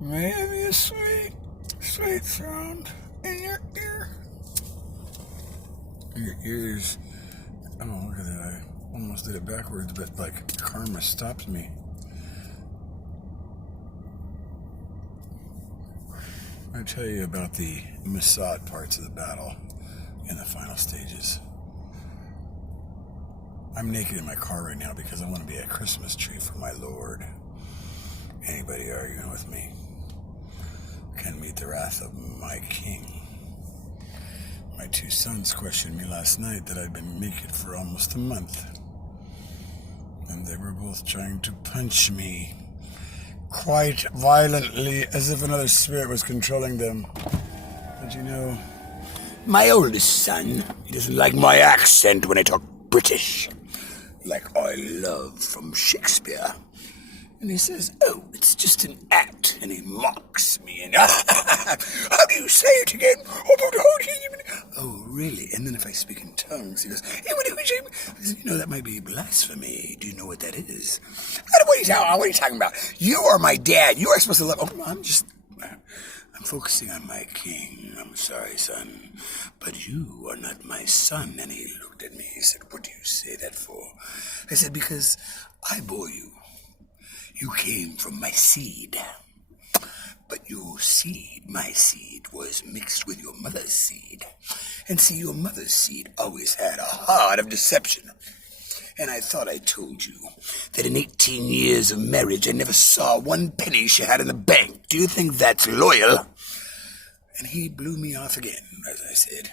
Maybe a sweet, sweet sound in your ear. Your ears. Oh, look at that. I almost did it backwards, but like karma stopped me. I tell you about the Masad parts of the battle in the final stages. I'm naked in my car right now because I want to be a Christmas tree for my Lord. Anybody arguing with me can meet the wrath of my king. My two sons questioned me last night that I'd been naked for almost a month. And they were both trying to punch me quite violently, as if another spirit was controlling them. But you know, my oldest son, he doesn't like my accent when I talk British, like I love from Shakespeare. And he says, oh, it's just an act, and he mocks me, and how do you say it again? Oh, really? And then if I speak in tongues, he goes, you know, that might be blasphemy. Do you know what that is? What are you talking about? You are my dad. You are supposed to love. Oh, I'm focusing on my king. I'm sorry, son, but you are not my son. And he looked at me. He said, what do you say that for? I said, because I bore you. You came from my seed, but your seed, my seed, was mixed with your mother's seed. And see, your mother's seed always had a heart of deception. And I thought I told you that in 18 years of marriage, I never saw one penny she had in the bank. Do you think that's loyal? And he blew me off again, as I said.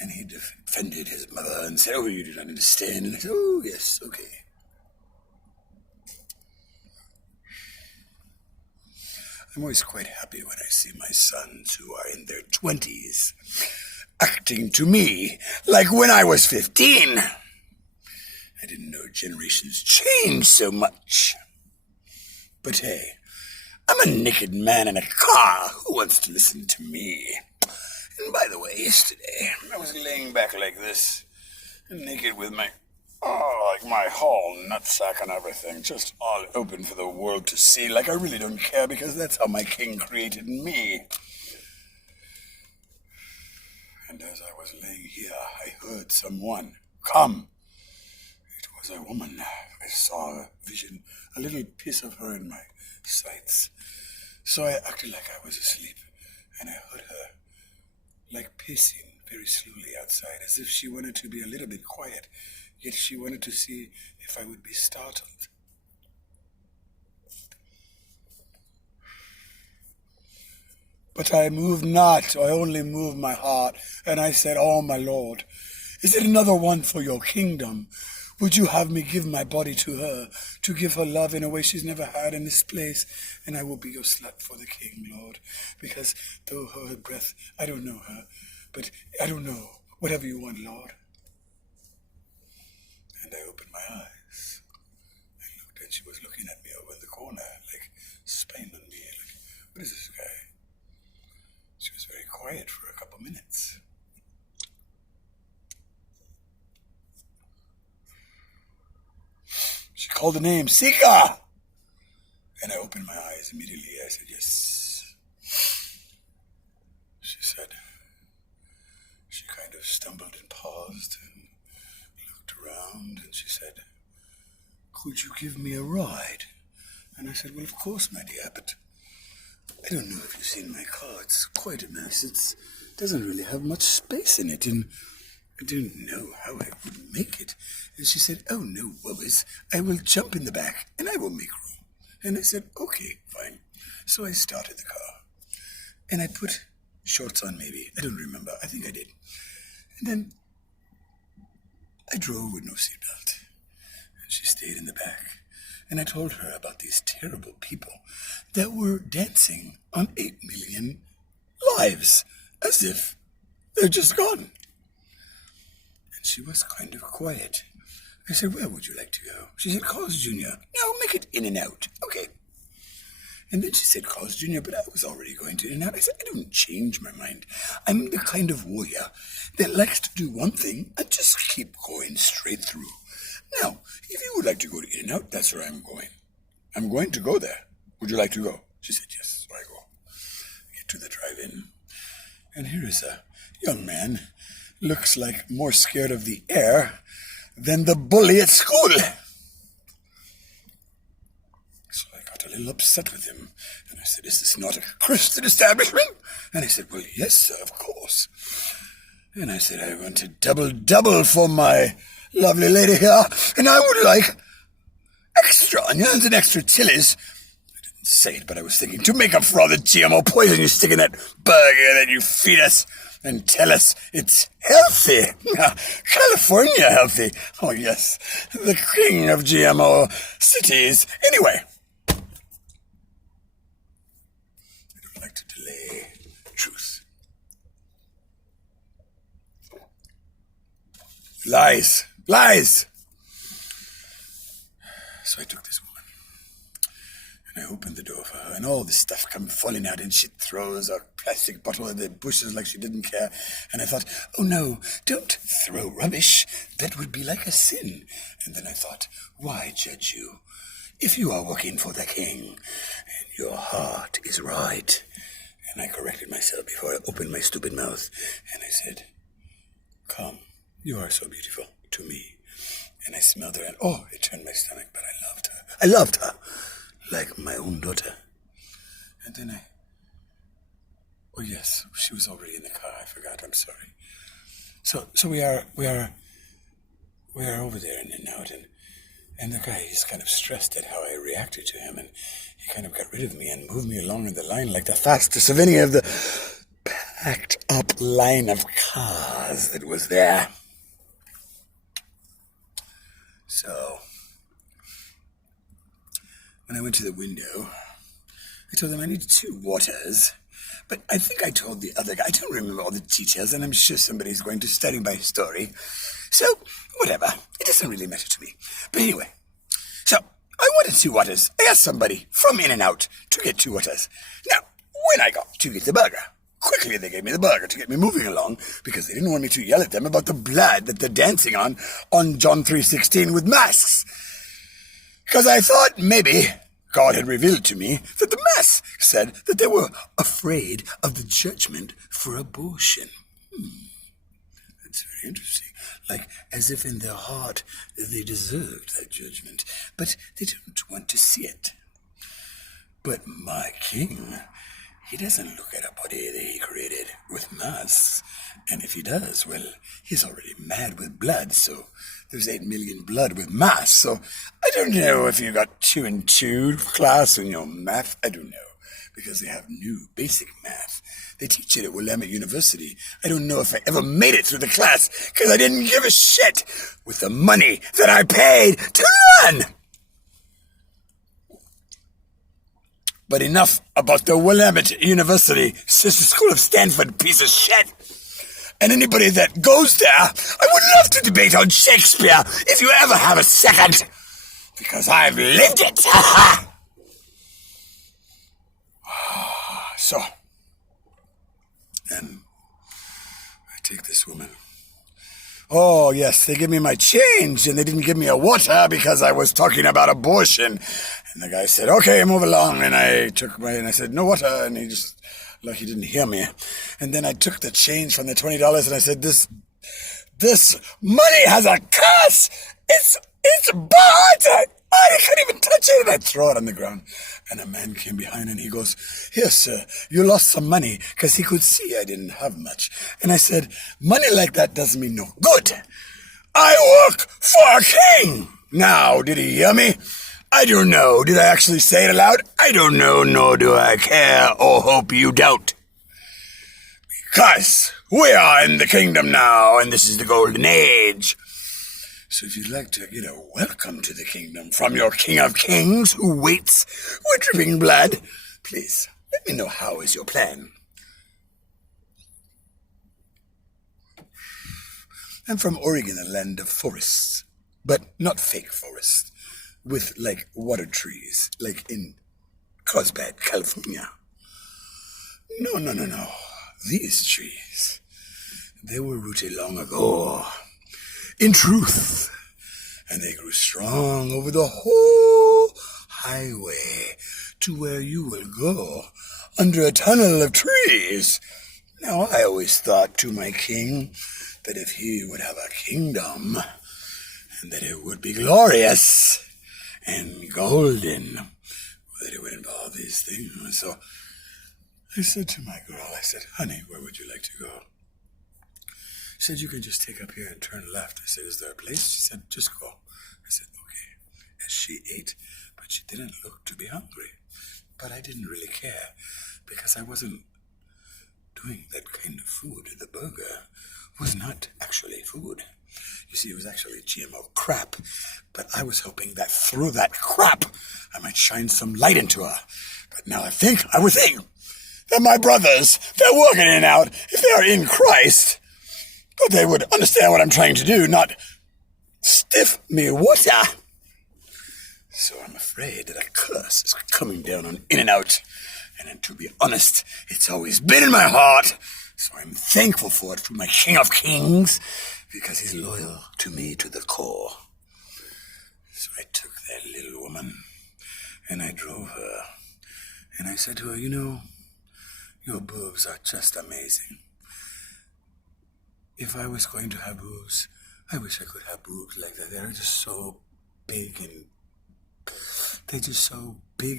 And he defended his mother and said, oh, you do not understand. And I said, oh, yes, okay. I'm always quite happy when I see my sons who are in their 20s acting to me like when I was 15. I didn't know generations change so much. But hey, I'm a naked man in a car. Who wants to listen to me? And by the way, yesterday, I was laying back like this, naked with my whole nutsack and everything, just all open for the world to see, like I really don't care, because that's how my king created me. And as I was laying here, I heard someone come. It was a woman. I saw a vision, a little piece of her in my sights. So I acted like I was asleep, and I heard her, like pacing very slowly outside, as if she wanted to be a little bit quiet, yet she wanted to see if I would be startled. But I moved not, I only moved my heart, and I said, oh, my Lord, is it another one for your kingdom? Would you have me give my body to her, to give her love in a way she's never had in this place? And I will be your slut for the king, Lord, because though her breath, I don't know her, but I don't know, whatever you want, Lord. And I opened my eyes. I looked, and she was looking at me over the corner, like spying on me, like, what is this guy? She was very quiet for a couple minutes. She called the name, Sika! And I opened my eyes immediately. I said, yes. She said, she kind of stumbled and paused and looked around, and she said, could you give me a ride? And I said, well, of course, my dear, but I don't know if you've seen my car. It's quite a mess. It doesn't really have much space in it, and I don't know how I would make it. And she said, oh, no worries. I will jump in the back, and I will make room. And I said, okay, fine. So I started the car, and I put shorts on maybe. I don't remember. I think I did. And then I drove with no seatbelt, and she stayed in the back. And I told her about these terrible people that were dancing on 8 million lives, as if they're just gone. And she was kind of quiet. I said, where would you like to go? She said, Carl's Jr. No, make it In and Out. Okay. And then she said, Carl's Jr., but I was already going to In and Out. I said, I don't change my mind. I'm the kind of warrior that likes to do one thing and just keep going straight through. Now, if you would like to go to In and Out, that's where I'm going. I'm going to go there. Would you like to go? She said yes. So I go. Get to the drive-in. And here is a young man. Looks like more scared of the air than the bully at school. So I got a little upset with him. And I said, is this not a Christian establishment? And he said, well, yes, sir, of course. And I said, I want a double for my lovely lady here. And I would like extra onions and extra chilies. I didn't say it, but I was thinking, to make up for all the GMO poison you stick in that burger that you feed us. And tell us it's healthy. California healthy. Oh, yes. The king of GMO cities. Anyway. I don't like to delay truth. Lies. Lies. So I took this woman. And I opened the door for her, and all this stuff come falling out, and she throws a plastic bottle in the bushes like she didn't care. And I thought, oh no, don't throw rubbish. That would be like a sin. And then I thought, why judge you? If you are working for the king, and your heart is right. And I corrected myself before I opened my stupid mouth. And I said, come, you are so beautiful to me. And I smelled her, and oh, it turned my stomach, but I loved her. I loved her. Like my own daughter. And then oh yes, she was already in the car. I forgot. I'm sorry. So we are over there and out, and the guy is kind of stressed at how I reacted to him, and he kind of got rid of me and moved me along in the line like the fastest of any of the packed up line of cars that was there. So when I went to the window, I told them I needed 2 waters. But I think I told the other guy, I don't remember all the details, and I'm sure somebody's going to study my story. So, whatever. It doesn't really matter to me. But anyway, so I wanted 2 waters. I asked somebody from In-N-Out to get 2 waters. Now, when I got to get the burger, quickly they gave me the burger to get me moving along, because they didn't want me to yell at them about the blood that they're dancing on John 3:16 with masks. Because I thought maybe God had revealed to me that the Mass said that they were afraid of the judgment for abortion. That's very interesting. Like, as if in their heart they deserved that judgment, but they don't want to see it. But my king, he doesn't look at a body that he created with masks. And if he does, well, he's already mad with blood, so there's 8 million blood with masks. So I don't know if you got 2 and 2 class in your math. I don't know, because they have new basic math. They teach it at Willamette University. I don't know if I ever made it through the class, because I didn't give a shit with the money that I paid to learn. But enough about the Willamette University, Sister School of Stanford piece of shit. And anybody that goes there, I would love to debate on Shakespeare if you ever have a second. Because I've lived it. So, and I take this woman. Oh, yes, they give me my change, and they didn't give me a water because I was talking about abortion. And the guy said, okay, move along. And I said, no water. And he just, like he didn't hear me. And then I took the change from the $20 and I said, this money has a curse. It's bad. I can't even touch it. And I throw it on the ground. And a man came behind and he goes, here, sir, you lost some money, because he could see I didn't have much. And I said, money like that does me no good. I work for a king. Now, did he hear me? I don't know. Did I actually say it aloud? I don't know, nor do I care, or hope you don't. Because we are in the kingdom now, and this is the golden age. So if you'd like to get a welcome to the kingdom from your King of Kings who waits with dripping blood, please let me know how is your plan. I'm from Oregon, a land of forests, but not fake forests, with like water trees, like in Carlsbad, California. No. These trees, they were rooted long ago in truth, and they grew strong over the whole highway to where you will go, under a tunnel of trees. Now, I always thought to my king that if he would have a kingdom, and that it would be glorious and golden, that it would involve these things. So I said to my girl, I said, honey, where would you like to go? She said, you can just take up here and turn left. I said, is there a place? She said, just go. I said, okay. And she ate, but she didn't look to be hungry. But I didn't really care, because I wasn't doing that kind of food. The burger was not actually food. You see, it was actually GMO crap. But I was hoping that through that crap, I might shine some light into her. But now I would think that my brothers, they're working it out. If they are in Christ, but they would understand what I'm trying to do, not stiff me water. So I'm afraid that a curse is coming down on In and Out. And to be honest, it's always been in my heart. So I'm thankful for it from my King of Kings, because he's loyal to me to the core. So I took that little woman and I drove her. And I said to her, you know, your boobs are just amazing. If I was going to have boobs, I wish I could have boobs like that. They're just so big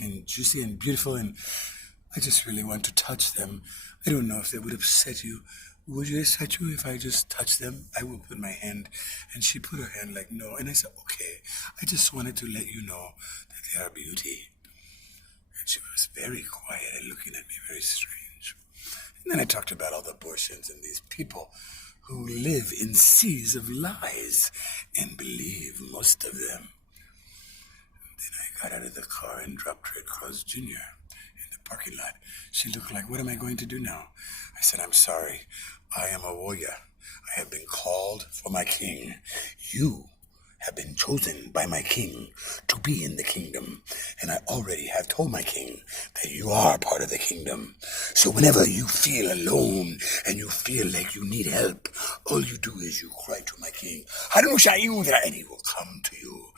and juicy and beautiful, and I just really want to touch them. I don't know if they would upset you. Would it upset you if I just touch them? I will put my hand. And she put her hand like, no. And I said, okay, I just wanted to let you know that they are beauty. And she was very quiet and looking at me very strange. And then I talked about all the abortions and these people who live in seas of lies and believe most of them. Then I got out of the car and dropped Red Cross Jr. in the parking lot. She looked like, what am I going to do now? I said, I'm sorry. I am a warrior. I have been called for my king. You have been chosen by my king to be in the kingdom. And I already have told my king that you are part of the kingdom. So whenever you feel alone and you feel like you need help, all you do is you cry to my king, and he will come to you.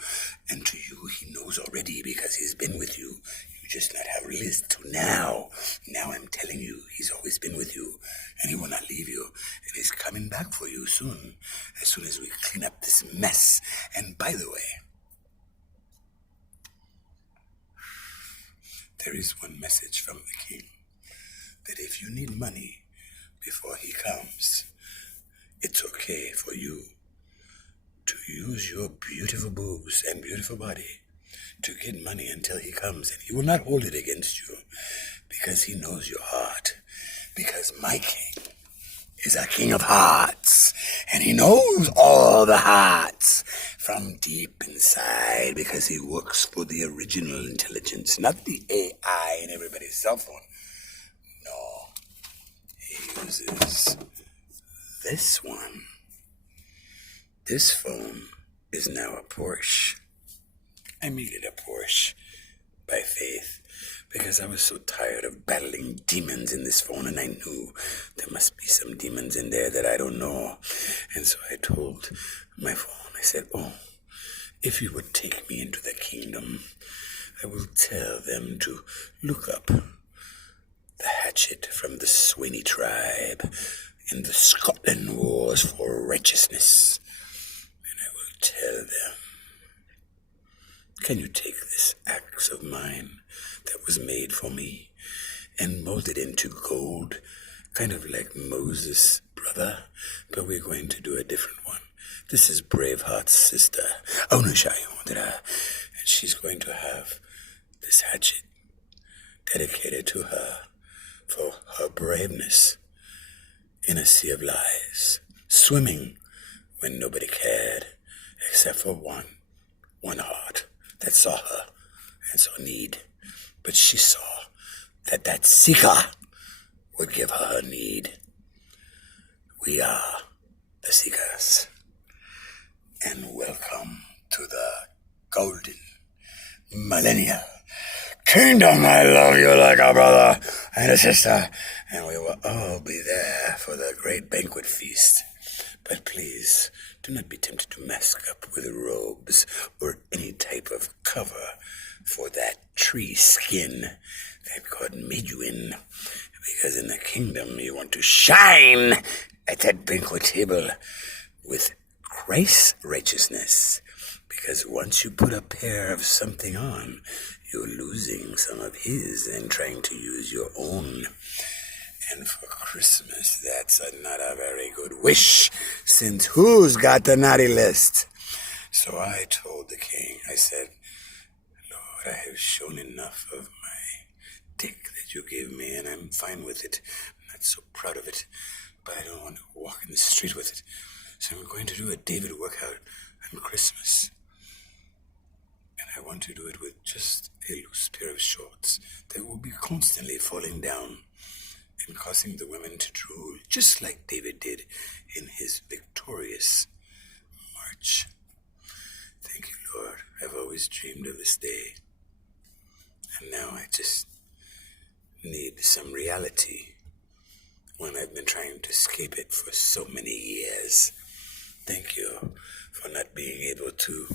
And to you, he knows already, because he's been with you. You just not have realized to now. Now I'm telling you, he's always been with you, and he will not leave you. And he's coming back for you soon as we clean up this mess. And by the way, there is one message from the king, that if you need money before he comes, it's okay for you to use your beautiful boobs and beautiful body to get money until he comes, and he will not hold it against you, because he knows your heart. Because my king is a king of hearts, and he knows all the hearts from deep inside, because he works for the original intelligence, not the AI in everybody's cell phone. No, he uses this one. This phone is now a Porsche. I made it a Porsche by faith, because I was so tired of battling demons in this phone, and I knew there must be some demons in there that I don't know. And so I told my phone, I said, oh, if you would take me into the kingdom, I will tell them to look up the hatchet from the Swaney tribe in the Scotland Wars for righteousness. And I will tell them, can you take this axe of mine that was made for me and mold it into gold, kind of like Moses' brother, but we're going to do a different one. This is Braveheart's sister, and she's going to have this hatchet dedicated to her for her braveness in a sea of lies, swimming when nobody cared except for one heart that saw her and saw need. But she saw that seeker would give her her need. We are the seekers. And welcome to the golden millennial kingdom. I love you like a brother and a sister. And we will all be there for the great banquet feast. But please, do not be tempted to mask up with robes or any type of cover for that tree skin that God made you in. Because in the kingdom you want to shine at that banquet table with Christ's righteousness. Because once you put a pair of something on, you're losing some of his and trying to use your own. And for Christmas, that's not a very good wish, since who's got the naughty list? So I told the king, I said, Lord, I have shown enough of my dick that you gave me, and I'm fine with it. I'm not so proud of it, but I don't want to walk in the street with it. So I'm going to do a David workout on Christmas. And I want to do it with just a loose pair of shorts that will be constantly falling down and causing the women to drool, just like David did in his victorious march. Thank you, Lord. I've always dreamed of this day. And now I just need some reality when I've been trying to escape it for so many years. Thank you for not being able to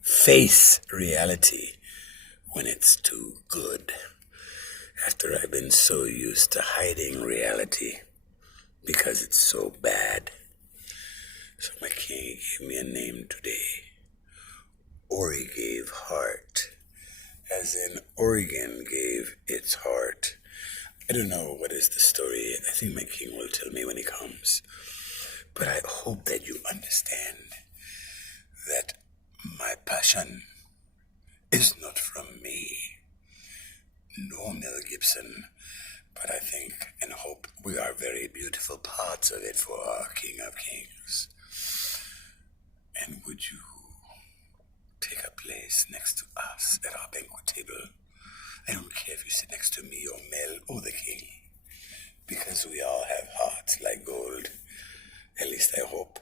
face reality when it's too good. After I've been so used to hiding reality because it's so bad. So my king gave me a name today. OREGAVEHEART, as in Oregon gave its heart. I don't know what is the story. I think my king will tell me when he comes. But I hope that you understand that my passion is not from me, nor Mel Gibson, but I think and hope we are very beautiful parts of it for our King of Kings. And would you take a place next to us at our banquet table? I don't care if you sit next to me or Mel or the king, because we all have hearts like gold. At least I hope.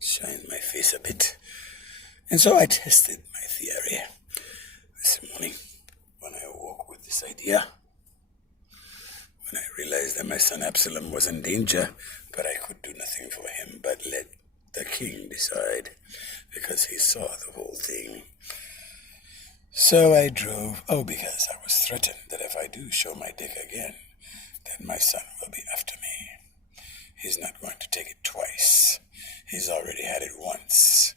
Shine my face a bit. And so I tested my theory this morning when I awoke with this idea. When I realized that my son Absalom was in danger, but I could do nothing for him but let the king decide, because he saw the whole thing. So I drove, because I was threatened that if I do show my dick again, that my son will be after me. He's not going to take it twice. He's already had it once,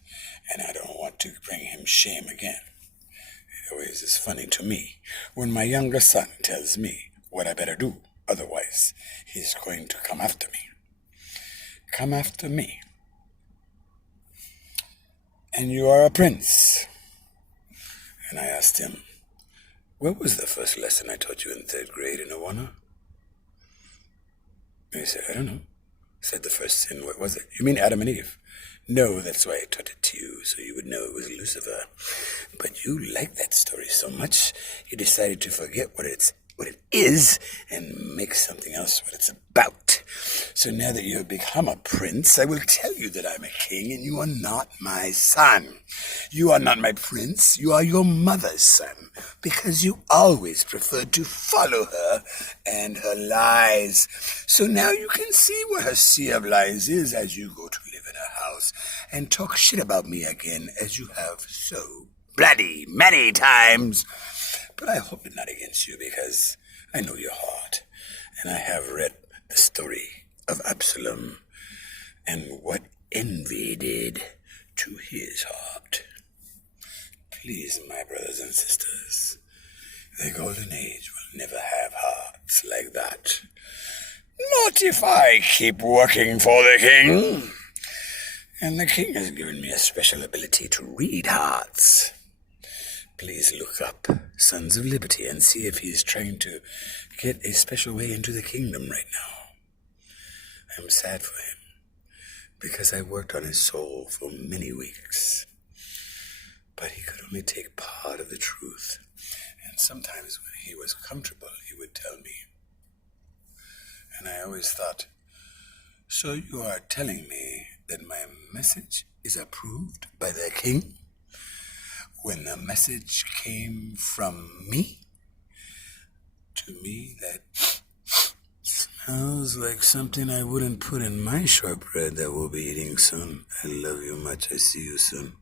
and I don't want to bring him shame again. It always is funny to me when my younger son tells me what I better do, otherwise he's going to come after me. Come after me. And you are a prince. And I asked him, what was the first lesson I taught you in 3rd grade in Awana? And he said, I don't know. I said, the first sin, what was it? You mean Adam and Eve? No, that's why I taught it to you, so you would know it was Lucifer. But you liked that story so much, you decided to forget what it is and make something else what it's about. So now that you have become a prince, I will tell you that I'm a king and you are not my son. You are not my prince, you are your mother's son, because you always preferred to follow her and her lies. So now you can see what her sea of lies is as you go to live in her house and talk shit about me again, as you have so bloody many times. But I hope it's not against you, because I know your heart, and I have read the story of Absalom and what envy did to his heart. Please, my brothers and sisters, the golden age will never have hearts like that. Not if I keep working for the king. And the king has given me a special ability to read hearts. Please look up Sons of Liberty and see if he's trying to get a special way into the kingdom right now. I'm sad for him, because I worked on his soul for many weeks. But he could only take part of the truth. And sometimes when he was comfortable, he would tell me. And I always thought, so you are telling me that my message is approved by the king? When the message came from me, to me that smells like something I wouldn't put in my shortbread that we'll be eating soon. I love you much. I see you soon.